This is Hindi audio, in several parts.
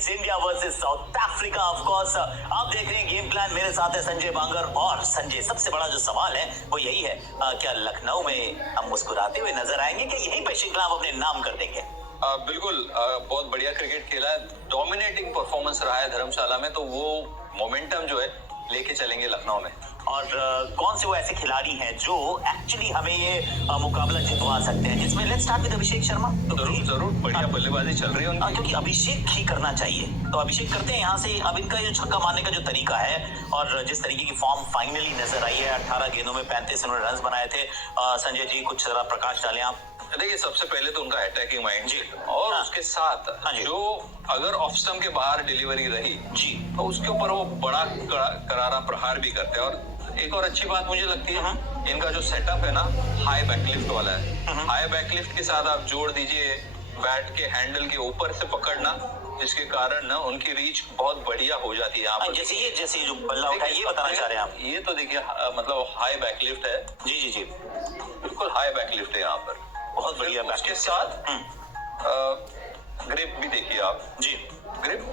It's India versus south Africa. Of course आप देख रहे हैं गेम प्लान, मेरे साथ है संजय बांगर। और संजय, सबसे बड़ा जो सवाल है वो यही है, क्या लखनऊ में हम मुस्कुराते हुए नजर आएंगे कि यहीं पे श्रृंखला अपने नाम कर देंगे? बिल्कुल, बहुत बढ़िया क्रिकेट खेला है, डोमिनेटिंग परफॉर्मेंस रहा है धर्मशाला में, तो वो मोमेंटम जो है लेके चलेंगे लखनऊ में। और कौन से वो ऐसे खिलाड़ी हैं जो एक्चुअली हमें ये मुकाबला जितवा सकते हैं, जिसमें let's start with Abhishek Sharma. तो जरूर बढ़िया बल्लेबाजी चल रही है उनकी, क्योंकि अभिषेक ही करना चाहिए, तो अभिषेक करते हैं यहाँ से। अब इनका जो छक्का मारने का जो तरीका है और जिस तरीके की फॉर्म फाइनली नजर आई है, 18 गेंदों में 35 उन्होंने रन बनाए थे। संजय जी, कुछ जरा प्रकाश डालें आप। देखिए, सबसे पहले तो उनका अटैकिंग माइंड जी, और उसके साथ जो अगर ऑफ स्टंप के बाहर डिलीवरी रही जी, तो उसके ऊपर वो बड़ा करारा प्रहार भी करते हैं। और एक और अच्छी बात मुझे लगती है, इनका जो सेटअप है ना, हाई बैकलिफ्ट वाला है। हाई बैकलिफ्ट के साथ आप जोड़ दीजिए बैट के हैंडल के ऊपर से पकड़ना, जिसके कारण ना उनकी रीच बहुत बढ़िया हो जाती है। यहाँ जैसे जो बल्ला उठा, ये बताना चाह रहे हैं आप? ये तो देखिए, मतलब हाई बैकलिफ्ट है जी जी जी, बिल्कुल हाई बैकलिफ्ट है यहाँ पर, बहुत बढ़िया। उसके साथ ग्रिप भी देखिए आप जी, ग्रिप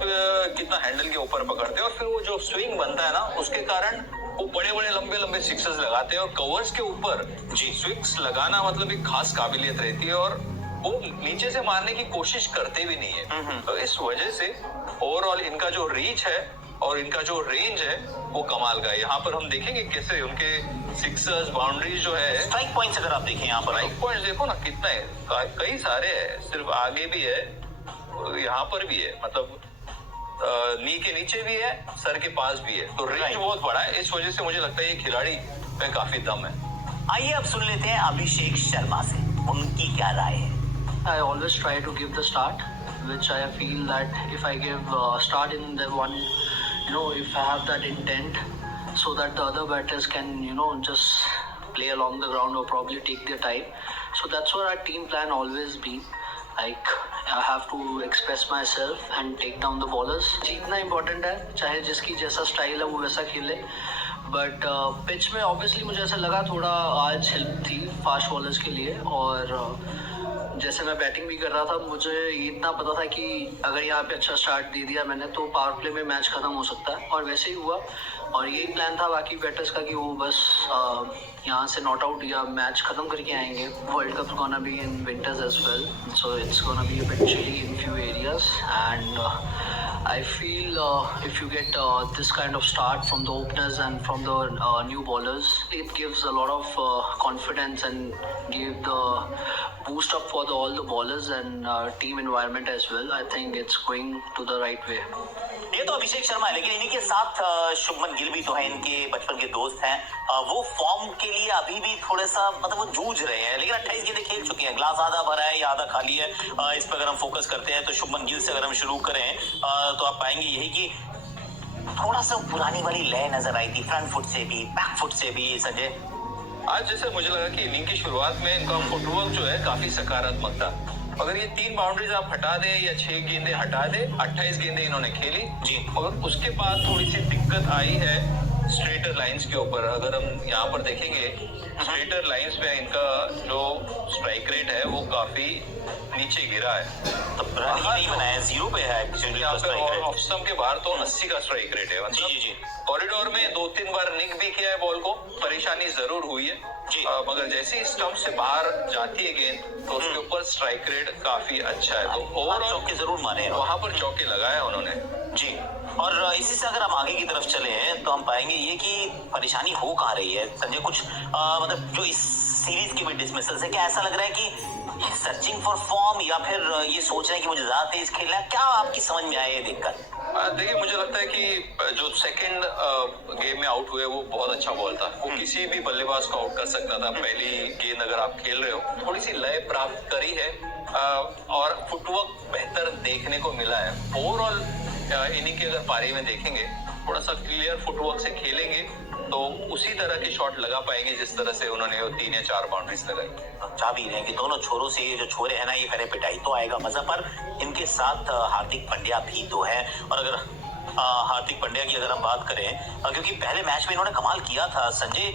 कितना हैंडल के ऊपर पकड़ते हैं, और फिर वो जो स्विंग बनता है ना, उसके कारण वो बड़े बड़े लंबे लंबे सिक्सेस लगाते हैं। और कवर्स के ऊपर जी स्विंग्स लगाना मतलब एक खास काबिलियत रहती है, और वो नीचे से मारने की कोशिश करते भी नहीं है। तो इस वजह से ओवरऑल इनका जो रीच है और इनका जो रेंज है वो कमाल का है। यहाँ पर हम देखेंगे कैसे उनके सिक्सर्स, बाउंड्रीज जो है, स्ट्राइक पॉइंट्स अगर आप देखें यहाँ पर, स्ट्राइक पॉइंट्स देखो ना कितना है, कई सारे है, सिर्फ आगे भी है, यहाँ पर भी है, मतलब नी के नीचे भी है, सर के पास भी है, तो रेंज बहुत बड़ा है। इस वजह से मुझे लगता है ये खिलाड़ी में काफी दम है। आइए अब सुन लेते हैं अभिषेक शर्मा से, उनकी क्या राय है। I always try to give the start, which I feel that if I give start in the one, if I have that intent, so that the other batters can, just play along the ground or probably take their time. So that's what our team plan always be. Like I have to express myself and take down the ballers. जीतना important है, चाहे जिसकी जैसा स्टाइल है वो वैसा खेले। बट पिच में ऑब्वियसली मुझे ऐसा लगा थोड़ा आज हेल्प थी फास्ट बॉलर्स के लिए, और जैसे मैं बैटिंग भी कर रहा था, मुझे इतना पता था कि अगर यहाँ पे अच्छा स्टार्ट दे दिया मैंने तो पावर प्ले में मैच खत्म हो सकता है, और वैसे ही हुआ। और यही प्लान था बाकी बैटर्स का कि वो बस यहाँ से नॉट आउट या मैच खत्म करके आएंगे। World cup gonna be in winters as well, so it's gonna be a bit chilly in few areas, and I feel if you get this kind of start from the openers and from the new bowlers, it gives a lot of confidence and give the boost up for all the bowlers and team environment as well. I think it's going to the right way. ये तो अभिषेक शर्मा है, लेकिन इन्हीं के साथ शुभमन गिल भी तो है, इनके बचपन के दोस्त हैं। वो फॉर्म के लिए अभी भी थोड़ा सा मतलब वो जूझ रहे हैं, लेकिन 28 गेंदें खेल चुके हैं। ग्लास आधा भरा है या आधा खाली है, इस पर अगर हम फोकस करते हैं तो शुभमन गिल से अगर हम शुरू करें तो आप पाएंगे यही कि थोड़ा सा पुरानी वाली लय नजर आई थी, फ्रंट फुट से भी, बैक फुट से भी। संजय, आज जैसे मुझे लगा कि इनिंग की शुरुआत में इनका फुटवर्क जो है काफी सकारात्मक था। अगर ये 3 बाउंड्रीज आप हटा दें या 6 गेंदें हटा दें, 28 गेंदें इन्होंने खेली जी, और उसके बाद थोड़ी सी दिक्कत आई है स्ट्रेटर लाइंस के ऊपर। अगर हम यहाँ पर देखेंगे स्ट्रेटर लाइंस पे इनका जो स्ट्राइक रेट है वो काफी नीचे गिरा है, तो नहीं बनाया, 0 पे है ऑफ स्टंप के बाहर तो 80 का स्ट्राइक रेट है। मतलब जी। कॉरिडोर में 2-3 बार निक भी किया है बॉल को, परेशानी जरूर हुई है जी, मगर जैसे ही स्टंप से बाहर जाती है गेंद तो उसके ऊपर स्ट्राइक रेट काफी अच्छा है। तो ओवरऑल चौके जरूर मारे, वहां पर चौके लगाया उन्होंने जी। और इसी से अगर हम आगे की तरफ चले तो हम पाएंगे ये कि परेशानी हो कहाँ रही है संजय, कुछ मतलब जो इस सीरीज के भी डिसमिसल से, क्या ऐसा लग रहा है कि सर्चिंग फॉर फॉर्म, या फिर ये सोच रहे हैं कि मुझे ज्यादा तेज खेलना है? क्या आपकी समझ में आया ये देखकर? देखिए, मुझे लगता है कि जो सेकंड गेम में आउट हुए वो बहुत अच्छा बॉल था, वो किसी भी बल्लेबाज को आउट कर सकता था। पहली गेंद अगर आप खेल रहे हो, थोड़ी सी लय प्राप्त करी है और फुटवर्क बेहतर देखने को मिला है। ओवरऑल इनिंग की अगर पारी में देखेंगे, थोड़ा सा क्लियर फुटवर्क से खेलेंगे तो उसी तरह के शॉट लगा पाएंगे जिस तरह से उन्होंने 3 या 4 बाउंड्रीज लगाई। चाह भी रहे कि दोनों छोरों से, ये जो छोरे हैं ना, ये करे पिटाई तो आएगा मजा। पर इनके साथ हार्दिक पांड्या भी तो है, और अगर हार्दिक पांड्या की अगर हम बात करें, क्योंकि पहले मैच में इन्होंने कमाल किया था Sanjay,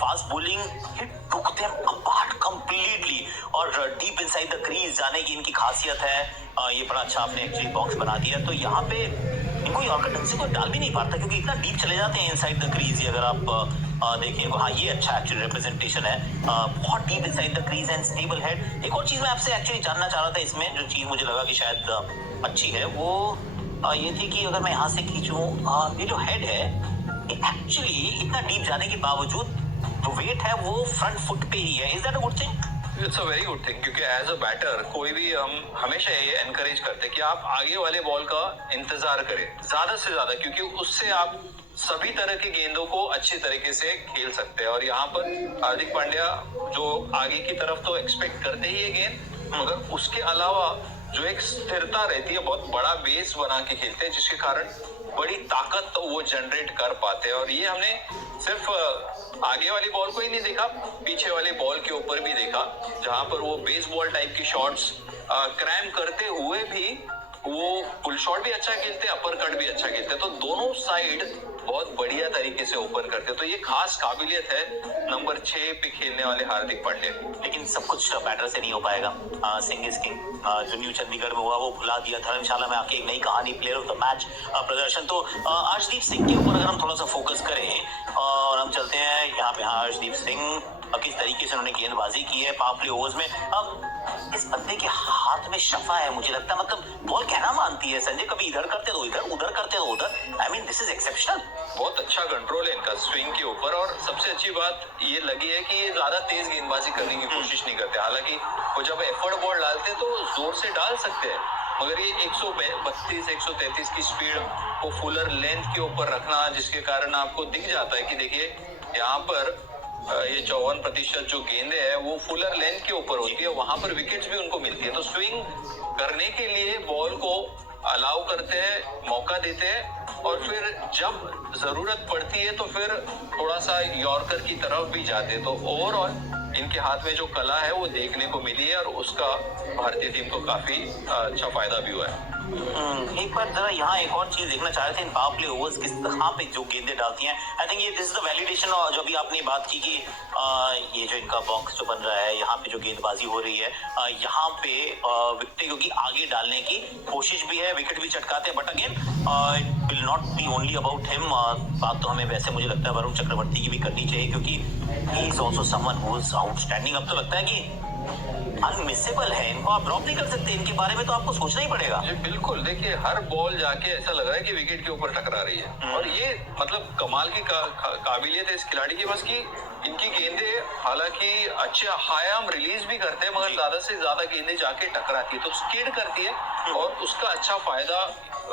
fast bowling hit took them apart completely, और डीप इनसाइड द क्रीज जाने की इनकी खासियत है। ये बड़ा अच्छा आपने एक्चुअली बॉक्स बना दिया, तो यहाँ पे इनको यॉर्कर ढंग से कोई डाल भी नहीं पाता, क्योंकि इतना डीप चले जाते हैं इनसाइड द क्रीज। ये अगर आप देखें, हाँ ये अच्छा एक्चुअली रिप्रेजेंटेशन है, बहुत deep inside the crease and stable head. एक और चीज मैं आपसे एक्चुअली जानना चाह रहा था इसमें, जो चीज मुझे लगा कि शायद अच्छी है, वो ये थी कि अगर मैं यहाँ से खींचूं, ये जो हेड है, एक्चुअली इतना डीप जाने के बावजूद जो वेट है वो फ्रंट फुट पे ही है। Is that a good thing? It's a very good thing, क्योंकि एज अ बैटर कोई भी हम हमेशा ये एनकरेज करते हैं कि आप आगे वाले बॉल का इंतजार करें ज्यादा से ज्यादा, क्योंकि उससे आप सभी तरह की गेंदों को अच्छी तरीके से खेल सकते हैं। और यहाँ पर हार्दिक पांड्या जो आगे की तरफ तो एक्सपेक्ट करते ही है गेंद, मगर उसके अलावा जो एक स्थिरता रहती है, बहुत बड़ा बेस बना के खेलते हैं, जिसके कारण बड़ी ताकत तो वो जनरेट कर पाते हैं। और ये हमने सिर्फ आगे वाली बॉल को ही नहीं देखा, पीछे वाली बॉल के ऊपर भी देखा, जहां पर वो बेसबॉल टाइप की शॉट्स क्रैम करते हुए भी वो पुल शॉट भी अच्छा खेलते हैं, अपर कट भी अच्छा खेलते हैं, तो दोनों साइड बहुत बढ़िया तरीके से ओपन करते हैं। तो ये खास काबिलियत है नंबर 6 पे खेलने वाले हार्दिक पांड्या। लेकिन सब कुछ बैटर से नहीं हो पाएगा। सिंह इज किंग जो न्यू चंडीगढ़ में हुआ वो भुला दिया, धर्मशाला में आके एक नई कहानी, प्लेयर ऑफ द मैच प्रदर्शन। तो अर्शदीप सिंह के ऊपर अगर हम थोड़ा सा फोकस करें और हम चलते हैं यहाँ पे, हाँ अर्शदीप सिंह किस तरीके से उन्होंने गेंदबाजी की है पावर प्ले ओवर्स में। अब इस बंदे के हाथ में शफा है, मुझे लगता है, मतलब बॉल कहना मानती है संजय, कभी इधर करते तो इधर, उधर करते तो उधर। I mean this is exceptional. बहुत अच्छा कंट्रोल है इनका स्विंग के ऊपर, और सबसे अच्छी बात ये लगी है कि ये ज्यादा तेज गेंदबाजी करने की कोशिश नहीं करते। हालांकि वो जब एफर्ट बॉल डालते हैं तो जोर से डाल सकते हैं, मगर ये 132 133 की स्पीड को फुलर लेंथ के ऊपर रखना, जिसके कारण आपको दिख जाता है कि देखिए यहाँ पर ये 54% जो गेंदें हैं वो फुलर लेंथ के ऊपर होती है, वहां पर विकेट्स भी उनको मिलती है। तो स्विंग करने के लिए बॉल को अलाउ करते हैं, मौका देते हैं, और फिर जब जरूरत पड़ती है तो फिर थोड़ा सा यॉर्कर की तरफ भी जाते हैं। तो ओवरऑल इनके हाथ में जो कला है वो देखने को मिली है, और उसका भारतीय टीम को काफी अच्छा फायदा भी हुआ है। एक बार जरा यहाँ एक और चीज देखना चाह रहे थे, इन पावर प्ले ओवर्स किस तरह पे जो गेंदें डालती हैं। आई थिंक ये दिस इज द वैलिडेशन, जो अभी आपने बात की कि ये जो इनका बॉक्स जो बन रहा है, यहाँ पे जो गेंदबाजी हो रही है, यहाँ पे विकेट क्योंकि आगे डालने की कोशिश भी है, विकेट भी चटकाते हैं, but again it will not be only about him. बात तो हमें वैसे मुझे लगता है वरुण चक्रवर्ती की भी करनी चाहिए, क्योंकि he is also someone who is outstanding. अब तो लगता है कि अनमिसेबल है, इनको आप ड्रॉप नहीं कर सकते, इनके बारे में तो आपको सोचना ही पड़ेगा। जी बिल्कुल, देखिए हर बॉल जाके ऐसा लग रहा है कि विकेट के ऊपर टकरा रही है, और ये मतलब कमाल की काबिलियत है इस खिलाड़ी की, बस की इनकी गेंदें हालांकि अच्छे हाई आर्म रिलीज भी करते हैं, मगर ज्यादा से ज्यादा गेंदें जाके टकराती है तो स्किड करती है, और उसका अच्छा फायदा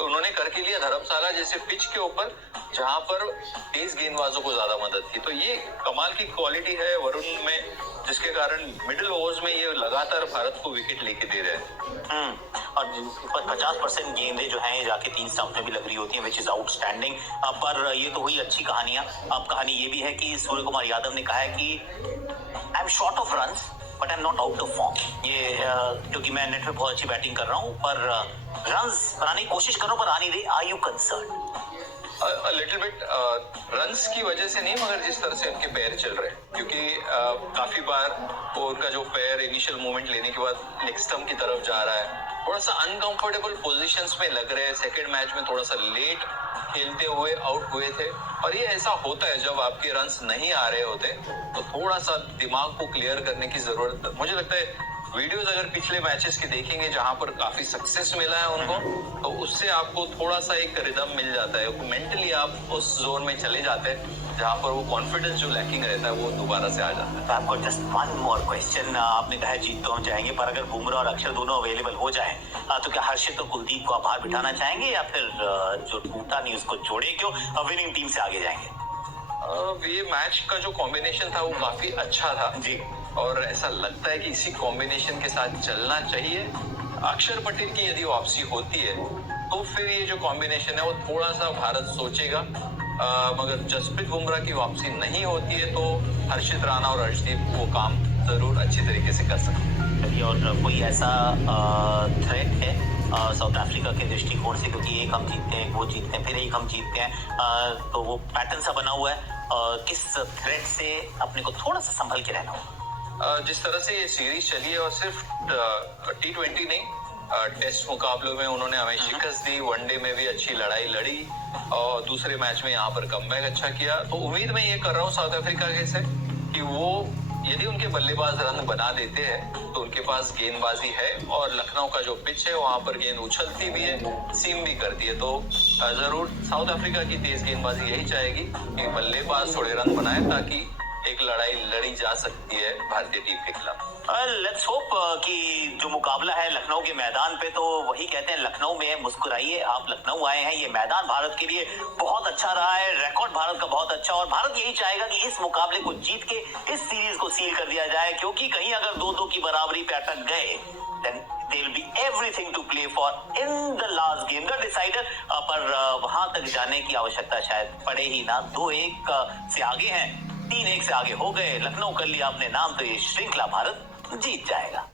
उन्होंने करके लिया धर्मशाला जैसे पिच के ऊपर, जहां पर तेज गेंदबाजों को ज्यादा मदद थी। तो ये कमाल की क्वालिटी है वरुण में, जिसके कारण मिडिल ओवर्स में ये लगातार भारत को विकेट लेके दे रहे हैं। और 50% गेंदें जो हैं जाके 3 स्टंप में भी लग रही होती हैं, विच इज आउटस्टैंडिंग। पर ये तो हुई अच्छी कहानियां। अब कहानी ये भी है कि सूर्य कुमार यादव ने कहा है कि I am short of runs but I am not out of form. ये क्योंकि मैं नेट पे बहुत अच्छी बैटिंग कर रहा हूँ, पर रन्स बनाने की कोशिश कर रहा हूँ, पर आ नहीं रही। Are you concern? Little bit runs की वजह से नहीं, मगर जिस तरह से उनके पैर चल रहे हैं, क्योंकि काफी बार वो उनका जो पैर इनिशियल मूवमेंट लेने के बाद लेग स्टंप की तरफ जा रहा है, थोड़ा सा अनकंफर्टेबल पोजीशंस में लग रहे हैं। सेकंड मैच में थोड़ा सा लेट खेलते हुए आउट हुए थे, और ये ऐसा होता है जब आपके रन्स नहीं आ रहे होते, तो थोड़ा सा दिमाग को क्लियर करने की जरूरत। मुझे लगता है वीडियोस अगर पिछले मैचेस के देखेंगे जहां पर काफी सक्सेस मिला है उनको, तो उससे आपको थोड़ा सा एक रिदम मिल जाता है, मेंटली आप उस जोन में चले जाते हैं जहां पर वो कॉन्फिडेंस जो लैकिंग रहता है वो दोबारा से आ जाता है। आपको जस्ट वन मोर क्वेश्चन, आपने कहा जीत तो हम चाहेंगे, पर अगर बुमराह और अक्षर दोनों अवेलेबल हो जाए तो क्या हर्षित और कुलदीप को आप बाहर बिठाना चाहेंगे, या फिर जो टूटा नहीं उसको जोड़े क्यों, विनिंग टीम से आगे जाएंगे? ये मैच का जो कॉम्बिनेशन था वो काफी अच्छा था जी, और ऐसा लगता है कि इसी कॉम्बिनेशन के साथ चलना चाहिए। अक्षर पटेल की यदि वापसी होती है तो फिर ये जो कॉम्बिनेशन है वो थोड़ा सा भारत सोचेगा, मगर जसप्रीत बुमराह की वापसी नहीं होती है तो हर्षित राणा और अर्शदीप वो काम जरूर अच्छी तरीके से कर सकते हैं। और कोई ऐसा थ्रेट है साउथ अफ्रीका के दृष्टिकोण से, क्योंकि एक हम जीतते हैं, एक वो जीतते हैं, फिर एक हम जीतते हैं, तो वो पैटर्न सा बना हुआ है। किस थ्रेट से अपने को थोड़ा सा संभल के रहना होगा? जिस तरह से ये सीरीज चली है, और सिर्फ T20 नहीं, टेस्ट मुकाबलों में उन्होंने हमें शिकस्त दी, वनडे में भी अच्छी लड़ाई लड़ी और दूसरे मैच में यहाँ पर कमबैक अच्छा किया। तो उम्मीद मैं ये कर रहा हूँ साउथ अफ्रीका के से कि वो यदि उनके बल्लेबाज रन बना देते हैं तो उनके पास गेंदबाजी है, और लखनऊ का जो पिच है वहां पर गेंद उछलती भी है, सीम भी करती है। तो जरूर साउथ अफ्रीका की तेज गेंदबाजी यही चाहेगी कि बल्लेबाज थोड़े रन बनाए ताकि एक लड़ाई लड़ी जा सकती है भारतीय टीम के खिलाफ। लेट्स होप कि जो मुकाबला है लखनऊ के मैदान पे, तो वही कहते हैं लखनऊ में मुस्कुराइए, आप लखनऊ आए हैं। ये मैदान भारत के लिए बहुत अच्छा रहा है, रिकॉर्ड भारत का बहुत अच्छा, और भारत यही चाहेगा कि इस मुकाबले को जीत के इस सीरीज को सील कर दिया जाए, क्योंकि कहीं अगर 2-2 की बराबरी पे अटक गए then there will be everything to play for in the last game, the decider। पर वहां तक जाने की आवश्यकता शायद पड़े ही ना। 2-1 से आगे हैं, 3-1 से आगे हो गए, लखनऊ कर लिया अपने नाम, तो ये श्रृंखला भारत जीत जाएगा।